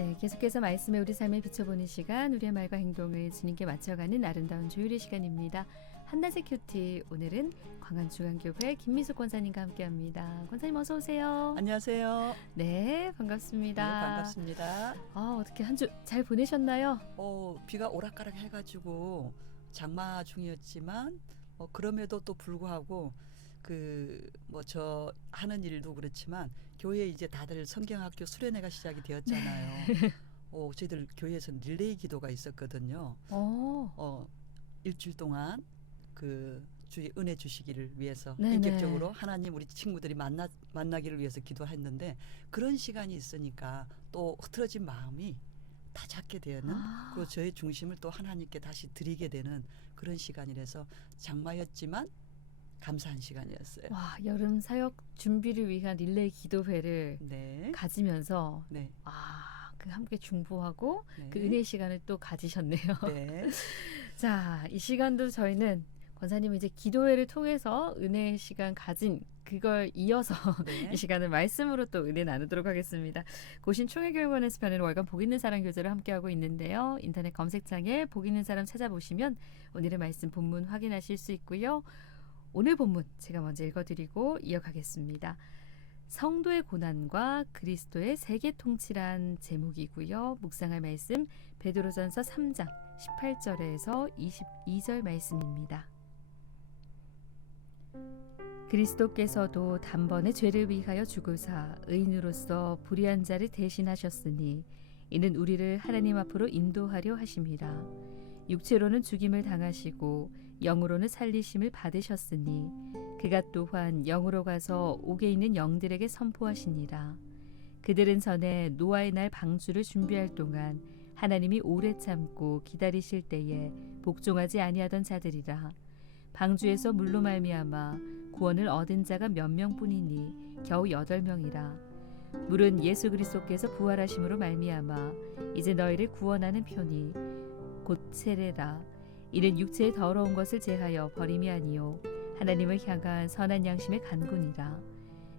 네, 계속해서 말씀에 우리 삶에 비춰보는 시간, 우리의 말과 행동을 주님께 맞춰가는 아름다운 조율의 시간입니다. 한낮의 큐티, 오늘은 광안중앙교회 김미숙 권사님과 함께합니다. 권사님 어서 오세요. 안녕하세요. 네, 반갑습니다. 네, 반갑습니다. 어떻게 한 주 잘 보내셨나요? 비가 오락가락 해가지고 장마 중이었지만 그럼에도 또 불구하고 저 하는 일도 그렇지만 교회에 이제 다들 성경학교 수련회가 시작이 되었잖아요. 저희들 교회에서 릴레이 기도가 있었거든요. 일주일 동안 그 주의 은혜 주시기를 위해서 네네. 인격적으로 하나님 우리 친구들이 만나기를 위해서 기도했는데 그런 시간이 있으니까 또 흐트러진 마음이 다 잡게 되는 그리고 저의 중심을 또 하나님께 다시 드리게 되는 그런 시간이라서 장마였지만 감사한 시간이었어요. 와, 여름 사역 준비를 위한 릴레이 기도회를 네. 가지면서 네. 그 함께 중보하고 네. 그 은혜의 시간을 또 가지셨네요. 네. 자, 이 시간도 저희는 권사님은 이제 기도회를 통해서 은혜의 시간 가진 그걸 이어서 네. 이 시간을 말씀으로 또 은혜 나누도록 하겠습니다. 고신 총회교육원에서 펴는 월간 복 있는 사람 교재를 함께하고 있는데요. 인터넷 검색창에 복 있는 사람 찾아보시면 오늘의 말씀 본문 확인하실 수 있고요. 오늘 본문 제가 먼저 읽어드리고 이어가겠습니다. 성도의 고난과 그리스도의 세계 통치란 제목이고요. 묵상할 말씀 베드로전서 3장 18절에서 22절 말씀입니다. 그리스도께서도 단번에 죄를 위하여 죽으사 의인으로서 불의한 자를 대신하셨으니 이는 우리를 하나님 앞으로 인도하려 하심이라. 육체로는 죽임을 당하시고 영으로는 살리심을 받으셨으니 그가 또한 영으로 가서 옥에 있는 영들에게 선포하시니라. 그들은 전에 노아의 날 방주를 준비할 동안 하나님이 오래 참고 기다리실 때에 복종하지 아니하던 자들이라. 방주에서 물로 말미암아 구원을 얻은 자가 몇 명뿐이니 겨우 8명이라. 물은 예수 그리스도께서 부활하심으로 말미암아 이제 너희를 구원하는 표니 곧 세례라. 이는 육체의 더러운 것을 제하여 버림이 아니요 하나님을 향한 선한 양심의 간군이라.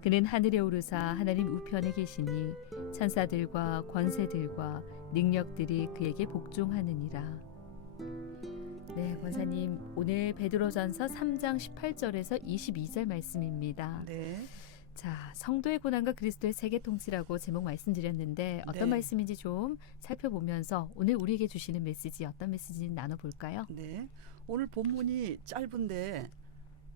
그는 하늘에 오르사 하나님 우편에 계시니 천사들과 권세들과 능력들이 그에게 복종하느니라. 네, 권사님 오늘 베드로전서 3장 18절에서 22절 말씀입니다. 네. 자, 성도의 고난과 그리스도의 세계 통치라고 제목 말씀드렸는데 어떤 네. 말씀인지 좀 살펴보면서 오늘 우리에게 주시는 메시지 어떤 메시지인지 나눠볼까요? 네. 오늘 본문이 짧은데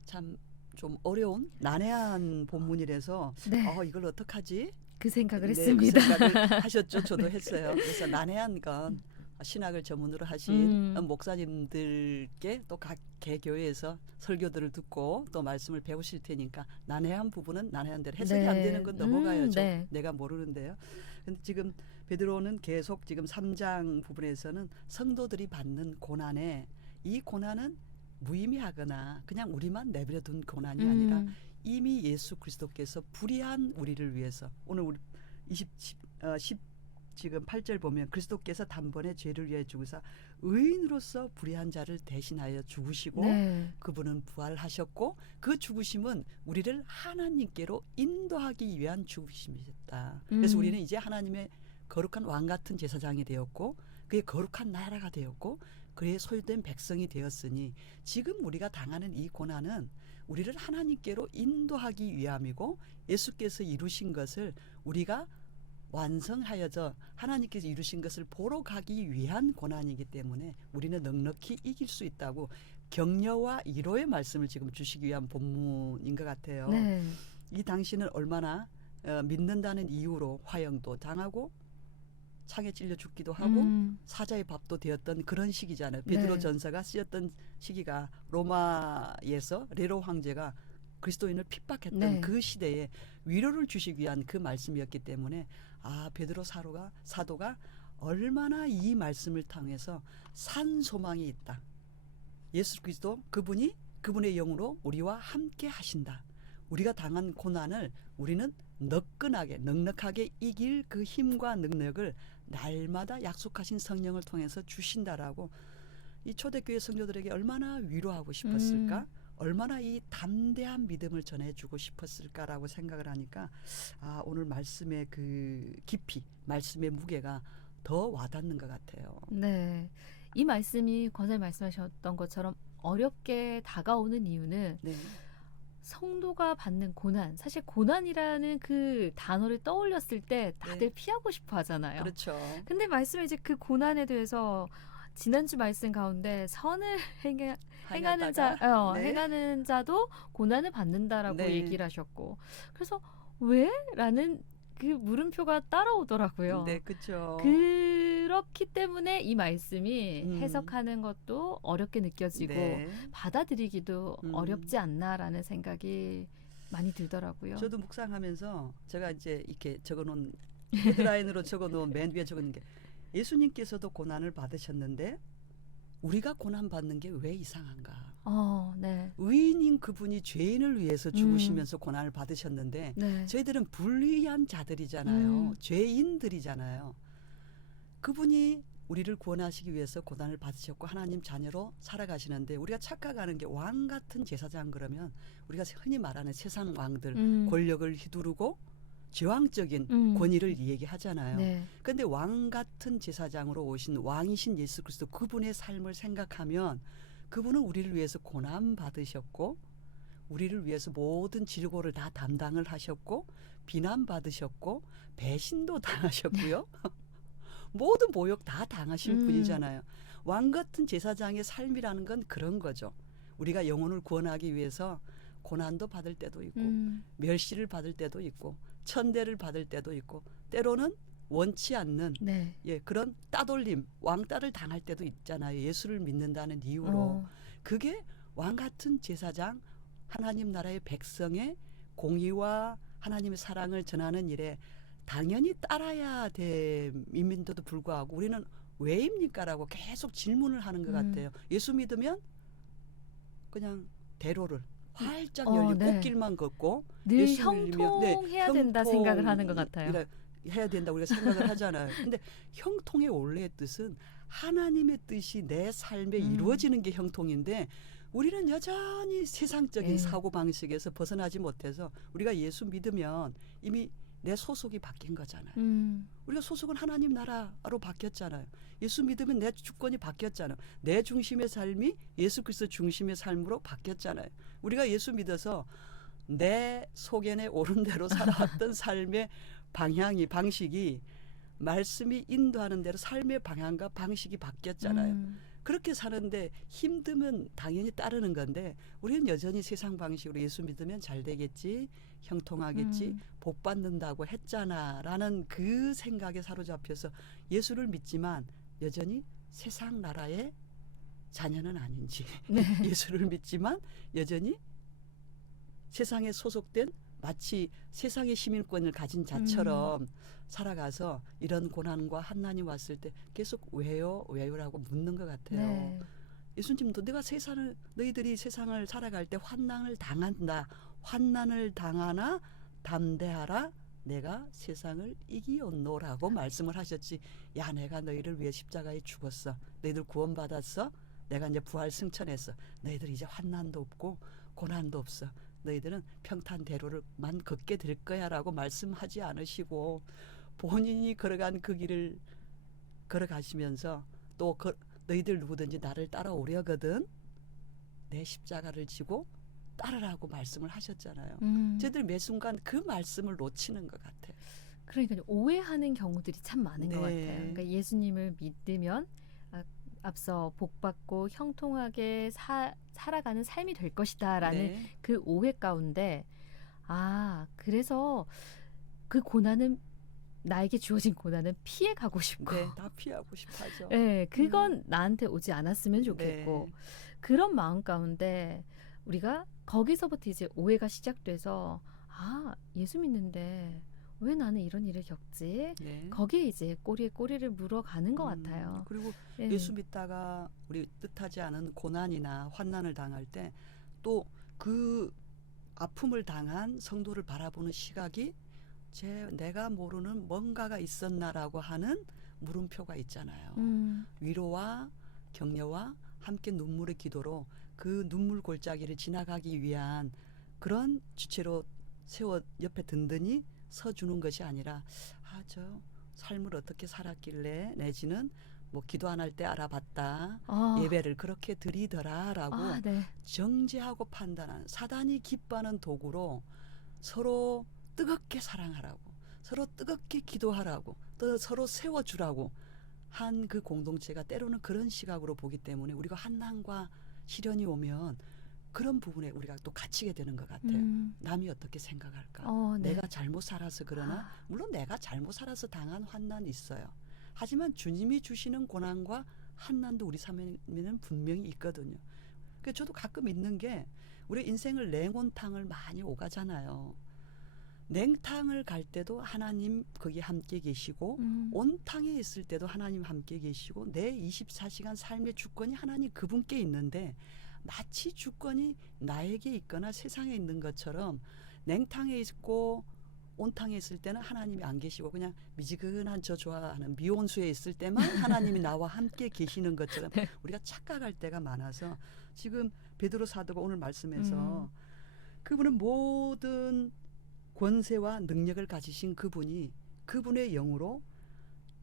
참 좀 어려운 난해한 본문이라서 네. 이걸 어떡하지? 그 생각을 네, 했습니다. 그 생각을 하셨죠. 저도 했어요. 그래서 난해한 건 신학을 전문으로 하신 목사님들께 또 각 개교회에서 설교들을 듣고 또 말씀을 배우실 테니까 난해한 부분은 난해한 대로 해석이 네. 안 되는 건 넘어가야죠. 네. 내가 모르는데요. 근데 지금 베드로는 계속 지금 3장 부분에서는 성도들이 받는 고난에 이 고난은 무의미하거나 그냥 우리만 내버려둔 고난이 아니라 이미 예수 그리스도께서 불의한 우리를 위해서 오늘 우리 지금 8절 보면 그리스도께서 단번에 죄를 위해 죽으사 의인으로서 불의한 자를 대신하여 죽으시고 네. 그분은 부활하셨고 그 죽으심은 우리를 하나님께로 인도하기 위한 죽으심이셨다. 그래서 우리는 이제 하나님의 거룩한 왕 같은 제사장이 되었고 그의 거룩한 나라가 되었고 그의 소유된 백성이 되었으니 지금 우리가 당하는 이 고난은 우리를 하나님께로 인도하기 위함이고 예수께서 이루신 것을 우리가 완성하여져 하나님께서 이루신 것을 보러 가기 위한 고난이기 때문에 우리는 넉넉히 이길 수 있다고 격려와 위로의 말씀을 지금 주시기 위한 본문인 것 같아요. 네. 이 당시는 얼마나 믿는다는 이유로 화형도 당하고 창에 찔려 죽기도 하고 사자의 밥도 되었던 그런 시기잖아요. 베드로 네. 전서가 쓰였던 시기가 로마에서 네로 황제가 그리스도인을 핍박했던 네. 그 시대에 위로를 주시기 위한 그 말씀이었기 때문에 베드로 사도가 얼마나 이 말씀을 통해서 산 소망이 있다. 예수 그리스도 그분의 영으로 우리와 함께 하신다. 우리가 당한 고난을 우리는 넉넉하게 이길 그 힘과 능력을 날마다 약속하신 성령을 통해서 주신다라고 이 초대교회 성도들에게 얼마나 위로하고 싶었을까? 얼마나 이 담대한 믿음을 전해주고 싶었을까라고 생각을 하니까 오늘 말씀의 그 깊이, 말씀의 무게가 더 와닿는 것 같아요. 네. 이 말씀이 권사님 말씀하셨던 것처럼 어렵게 다가오는 이유는 네, 성도가 받는 고난, 사실 고난이라는 그 단어를 떠올렸을 때 다들 네. 피하고 싶어 하잖아요. 그렇죠. 근데 말씀에 이제 그 고난에 대해서 지난주 말씀 가운데 선을 행하는 하다가, 네, 행하는 자도 고난을 받는다라고 네. 얘기를 하셨고, 그래서 왜? 라는 그 물음표가 따라오더라고요. 네, 그렇죠. 그렇기 때문에 이 말씀이 음. 해석하는 것도 어렵게 느껴지고 네. 받아들이기도 음. 어렵지 않나라는 생각이 많이 들더라고요. 저도 묵상하면서 제가 이제 이렇게 적어놓은 헤드라인으로 적어놓은 맨 위에 적어놓은 게 예수님께서도 고난을 받으셨는데 우리가 고난 받는 게 왜 이상한가? 네. 의인인 그분이 죄인을 위해서 죽으시면서 고난을 받으셨는데 네. 저희들은 불의한 자들이잖아요. 음. 죄인들이잖아요. 그분이 우리를 구원하시기 위해서 고난을 받으셨고 하나님 자녀로 살아가시는데 우리가 착각하는 게 왕 같은 제사장 그러면 우리가 흔히 말하는 세상 왕들 권력을 휘두르고 제왕적인 권위를 얘기하잖아요. 네. 그런데 왕 같은 제사장으로 오신 왕이신 예수 그리스도 그분의 삶을 생각하면 그분은 우리를 위해서 고난 받으셨고 우리를 위해서 모든 질고를 다 담당을 하셨고 비난 받으셨고 배신도 당하셨고요. 모든 모욕 다 당하신 분이잖아요. 왕 같은 제사장의 삶이라는 건 그런 거죠. 우리가 영혼을 구원하기 위해서 고난도 받을 때도 있고 멸시를 받을 때도 있고 천대를 받을 때도 있고 때로는 원치 않는 네. 그런 따돌림, 왕따를 당할 때도 있잖아요. 예수를 믿는다는 이유로. 그게 왕 같은 제사장, 하나님 나라의 백성의 공의와 하나님의 사랑을 전하는 일에 당연히 따라야 될 민민도도 불구하고 우리는 왜입니까라고 계속 질문을 하는 것 같아요. 예수 믿으면 그냥 대로를 활짝 열린 네. 꽃길만 걷고 늘 예수를 믿으면, 형통해야 된다 생각을 하는 것 같아요. 해야 된다 우리가 생각을 하잖아요. 근데 형통의 원래의 뜻은 하나님의 뜻이 내 삶에 이루어지는 게 형통인데 우리는 여전히 세상적인 사고방식에서 벗어나지 못해서 우리가 예수 믿으면 이미 내 소속이 바뀐 거잖아요. 우리가 소속은 하나님 나라로 바뀌었잖아요. 예수 믿으면 내 주권이 바뀌었잖아요. 내 중심의 삶이 예수 그리스도 중심의 삶으로 바뀌었잖아요. 우리가 예수 믿어서 내 소견에 오른 대로 살아왔던 삶의 방식이 말씀이 인도하는 대로 삶의 방향과 방식이 바뀌었잖아요. 그렇게 사는데 힘들면 당연히 따르는 건데 우리는 여전히 세상 방식으로 예수 믿으면 잘 되겠지, 형통하겠지, 복 받는다고 했잖아라는 그 생각에 사로잡혀서 예수를 믿지만 여전히 세상 나라의 자녀는 아닌지 예수를 믿지만 여전히 세상에 소속된 마치 세상의 시민권을 가진 자처럼 살아가서 이런 고난과 환난이 왔을 때 계속 왜요라고 묻는 것 같아요. 네. 예수님도 너희들이 세상을 살아갈 때 환난을 당한다. 환난을 당하나 담대하라. 내가 세상을 이기었노라고 말씀을 하셨지. 야, 내가 너희를 위해 십자가에 죽었어. 너희들 구원받았어. 내가 이제 부활 승천했어. 너희들 이제 환난도 없고 고난도 없어. 너희들은 평탄대로를만 걷게 될 거야라고 말씀하지 않으시고 본인이 걸어간 그 길을 걸어가시면서 또 너희들 누구든지 나를 따라오려거든 내 십자가를 지고 따르라고 말씀을 하셨잖아요. 저희들 매 순간 그 말씀을 놓치는 것 같아요. 그러니까 오해하는 경우들이 참 많은 것 네. 같아요. 그러니까 예수님을 믿으면 앞서 복받고 형통하게 살아가는 삶이 될 것이다라는 네. 그 오해 가운데 그래서 그 고난은 나에게 주어진 고난은 피해 가고 싶고 네, 다 피하고 싶어하죠. 네, 그건 나한테 오지 않았으면 좋겠고 그런 마음 가운데 우리가 거기서부터 이제 오해가 시작돼서 예수 믿는데 왜 나는 이런 일을 겪지? 네. 거기에 이제 꼬리에 꼬리를 물어가는 것 같아요. 그리고 네. 예수 믿다가 우리 뜻하지 않은 고난이나 환난을 당할 때 또 그 아픔을 당한 성도를 바라보는 시각이 내가 모르는 뭔가가 있었나라고 하는 물음표가 있잖아요. 위로와 격려와 함께 눈물의 기도로 그 눈물 골짜기를 지나가기 위한 그런 주체로 세워 옆에 든든히 서주는 것이 아니라 저 삶을 어떻게 살았길래 내지는 뭐 기도 안 할 때 알아봤다. 예배를 그렇게 드리더라라고 네. 정죄하고 판단하는 사단이 기뻐하는 도구로 서로 뜨겁게 사랑하라고 서로 뜨겁게 기도하라고 또 서로 세워주라고 한 그 공동체가 때로는 그런 시각으로 보기 때문에 우리가 환난과 시련이 오면 그런 부분에 우리가 또 갇히게 되는 것 같아요. 남이 어떻게 생각할까? 네. 내가 잘못 살아서 그러나 물론 내가 잘못 살아서 당한 환난이 있어요. 하지만 주님이 주시는 고난과 환난도 우리 삶에는 분명히 있거든요. 그래서 저도 가끔 있는 게 우리 인생을 냉온탕을 많이 오가잖아요. 냉탕을 갈 때도 하나님 거기 함께 계시고 온탕에 있을 때도 하나님 함께 계시고 내 24시간 삶의 주권이 하나님 그분께 있는데 마치 주권이 나에게 있거나 세상에 있는 것처럼 냉탕에 있고 온탕에 있을 때는 하나님이 안 계시고 그냥 미지근한 저 좋아하는 미온수에 있을 때만 하나님이 나와 함께 계시는 것처럼 우리가 착각할 때가 많아서 지금 베드로 사도가 오늘 말씀에서 그분은 모든 권세와 능력을 가지신 그분이 그분의 영으로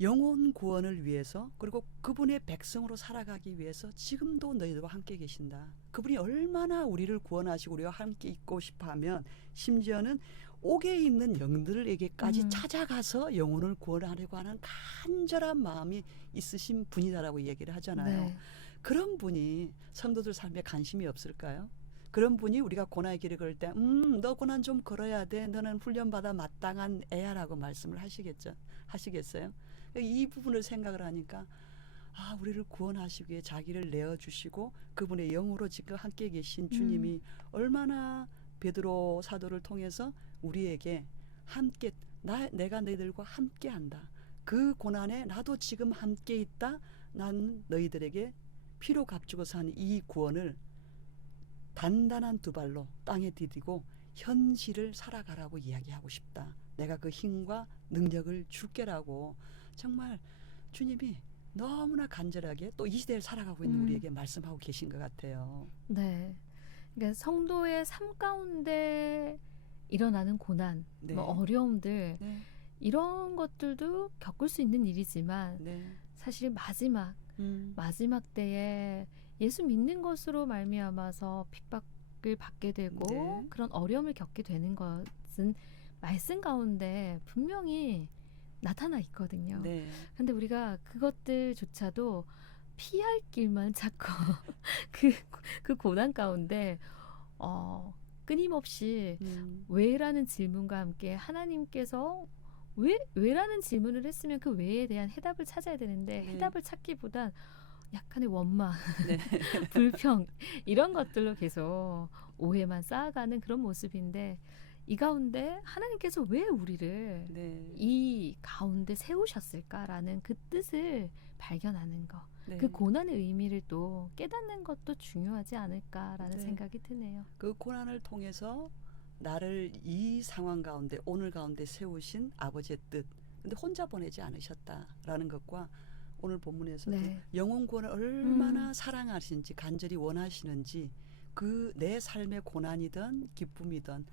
영혼 구원을 위해서 그리고 그분의 백성으로 살아가기 위해서 지금도 너희들과 함께 계신다. 그분이 얼마나 우리를 구원하시고 우리와 함께 있고 싶어하면 심지어는 옥에 있는 영들에게까지 찾아가서 영혼을 구원하려고 하는 간절한 마음이 있으신 분이다라고 얘기를 하잖아요. 네. 그런 분이 성도들 삶에 관심이 없을까요? 그런 분이 우리가 고난의 길을 걸을 때 너 고난 좀 걸어야 돼. 너는 훈련받아 마땅한 애야라고 말씀을 하시겠어요? 이 부분을 생각을 하니까 우리를 구원하시기 위해 자기를 내어주시고 그분의 영으로 지금 함께 계신 주님이 얼마나 베드로 사도를 통해서 우리에게 함께 내가 너희들과 함께한다. 그 고난에 나도 지금 함께 있다. 난 너희들에게 피로 값주고서 한 이 구원을 단단한 두 발로 땅에 디디고 현실을 살아가라고 이야기하고 싶다. 내가 그 힘과 능력을 줄게라고 정말 주님이 너무나 간절하게 또 이 시대를 살아가고 있는 우리에게 말씀하고 계신 것 같아요. 네. 그러니까 성도의 삶 가운데 일어나는 고난, 네. 뭐 어려움들 네. 이런 것들도 겪을 수 있는 일이지만 네. 사실 마지막 때에 예수 믿는 것으로 말미암아서 핍박을 받게 되고 네. 그런 어려움을 겪게 되는 것은 말씀 가운데 분명히 나타나 있거든요. 네. 근데 우리가 그것들조차도 피할 길만 찾고 그 고난 가운데 끊임없이 왜라는 질문과 함께 하나님께서 왜라는 질문을 했으면 그 왜에 대한 해답을 찾아야 되는데 네. 해답을 찾기보단 약간의 원망, 네. 불평 이런 것들로 계속 오해만 쌓아가는 그런 모습인데 이 가운데 하나님께서 왜 우리를 네. 이 가운데 세우셨을까라는 그 뜻을 발견하는 것, 네. 그 고난의 의미를 또 깨닫는 것도 중요하지 않을까라는 네. 생각이 드네요. 그 고난을 통해서 나를 이 상황 가운데 오늘 가운데 세우신 아버지의 뜻 근데 혼자 보내지 않으셨다라는 것과 오늘 본문에서도 네. 영혼 구원을 얼마나 사랑하시는지 간절히 원하시는지 그 내 삶의 고난이든 기쁨이든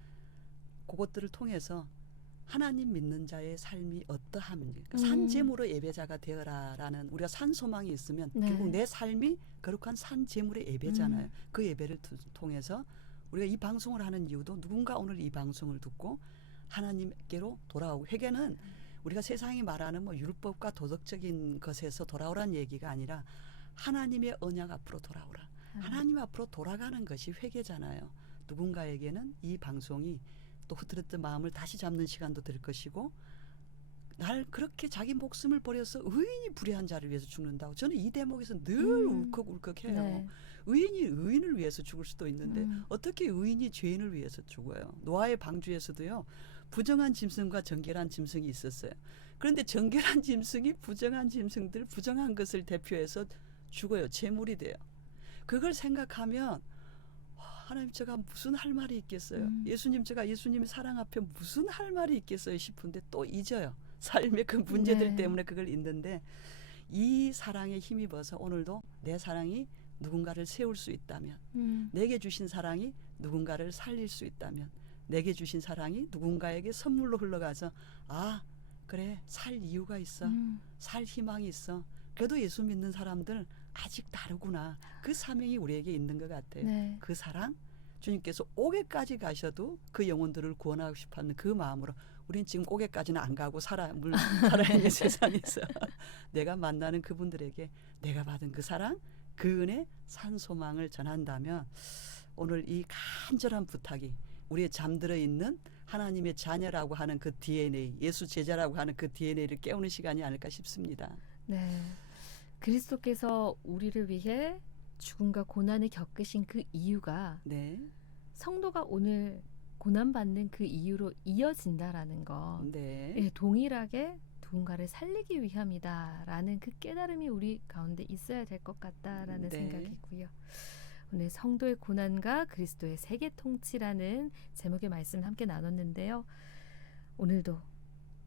그것들을 통해서 하나님 믿는 자의 삶이 어떠함입니까? 산제물의 예배자가 되어라라는 우리가 산소망이 있으면 네. 결국 내 삶이 거룩한 산제물의 예배잖아요. 그 예배를 통해서 우리가 이 방송을 하는 이유도 누군가 오늘 이 방송을 듣고 하나님께로 돌아오고 회개는 우리가 세상이 말하는 뭐 율법과 도덕적인 것에서 돌아오라는 얘기가 아니라 하나님의 언약 앞으로 돌아오라. 하나님 앞으로 돌아가는 것이 회개잖아요. 누군가에게는 이 방송이 또 흐트러졌던 마음을 다시 잡는 시간도 될 것이고 날 그렇게 자기 목숨을 버려서 의인이 불의한 자를 위해서 죽는다고 저는 이 대목에서 늘 울컥울컥해요. 네. 의인이 의인을 위해서 죽을 수도 있는데 어떻게 의인이 죄인을 위해서 죽어요. 노아의 방주에서도요. 부정한 짐승과 정결한 짐승이 있었어요. 그런데 정결한 짐승이 부정한 짐승들 부정한 것을 대표해서 죽어요. 제물이 돼요. 그걸 생각하면 하나님 제가 무슨 할 말이 있겠어요. 예수님 제가 예수님의 사랑 앞에 무슨 할 말이 있겠어요 싶은데 또 잊어요. 삶의 그 문제들 네. 때문에 그걸 잊는데 이 사랑에 힘입어서 오늘도 내 사랑이 누군가를 세울 수 있다면, 내게 주신 사랑이 누군가를 살릴 수 있다면, 내게 주신 사랑이 누군가에게 선물로 흘러가서 아 그래 살 이유가 있어, 살 희망이 있어. 그래도 예수 믿는 사람들 아직 다르구나. 그 사명이 우리에게 있는 것 같아요. 네. 그 사랑 주님께서 옥에까지 가셔도 그 영혼들을 구원하고 싶어하는 그 마음으로 우리는 지금 옥에까지는 안 가고 살아있는 세상에서 내가 만나는 그분들에게 내가 받은 그 사랑, 그 은혜, 산소망을 전한다면 오늘 이 간절한 부탁이 우리의 잠들어 있는 하나님의 자녀라고 하는 그 DNA, 예수 제자라고 하는 그 DNA를 깨우는 시간이 아닐까 싶습니다. 네. 그리스도께서 우리를 위해 죽음과 고난을 겪으신 그 이유가 네, 성도가 오늘 고난받는 그 이유로 이어진다라는 거. 네, 예, 동일하게 누군가를 살리기 위함이다라는 그 깨달음이 우리 가운데 있어야 될 것 같다라는 네. 생각이고요. 오늘 성도의 고난과 그리스도의 세계 통치라는 제목의 말씀 함께 나눴는데요. 오늘도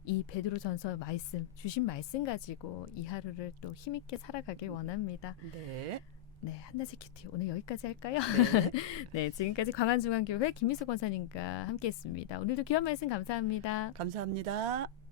이 베드로전서 말씀 주신 말씀 가지고 이 하루를 또 힘있게 살아가길 원합니다. 네, 네, 한낮의 큐티 오늘 여기까지 할까요? 네. 네, 지금까지 광안중앙교회 김미수 권사님과 함께했습니다. 오늘도 귀한 말씀 감사합니다. 감사합니다.